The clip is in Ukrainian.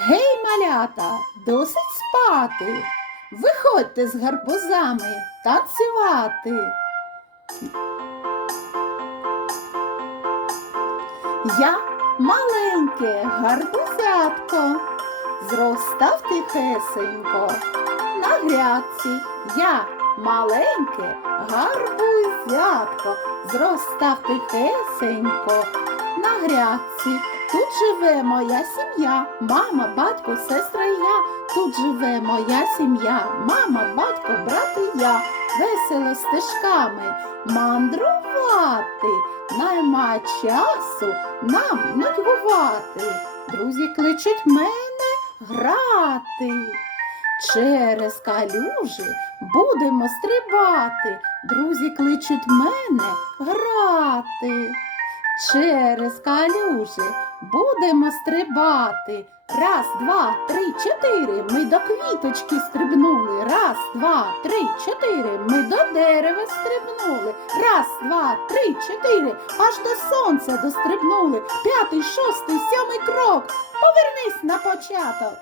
Гей, малята, досить спати. Виходьте з гарбузами танцювати. Я маленьке гарбузятко, зростав тихесенько на грядці. Я маленьке гарбузятко, зростав тихесенько на грядці. Тут живе моя сім'я, мама, батько, сестра і я. Тут живе моя сім'я, мама, батько, брат і я. Весело стежками мандрувати. Найма часу нам нудьгувати. Друзі кличуть мене грати. Через калюжі будемо стрибати. Друзі кличуть мене грати. Через калюжі будемо стрибати. Раз, два, три, чотири. Ми до квіточки стрибнули. Раз, два, три, чотири. Ми до дерева стрибнули. Раз, два, три, чотири. Аж до сонця дострибнули. П'ятий, шостий, сьомий крок. Повернись на початок.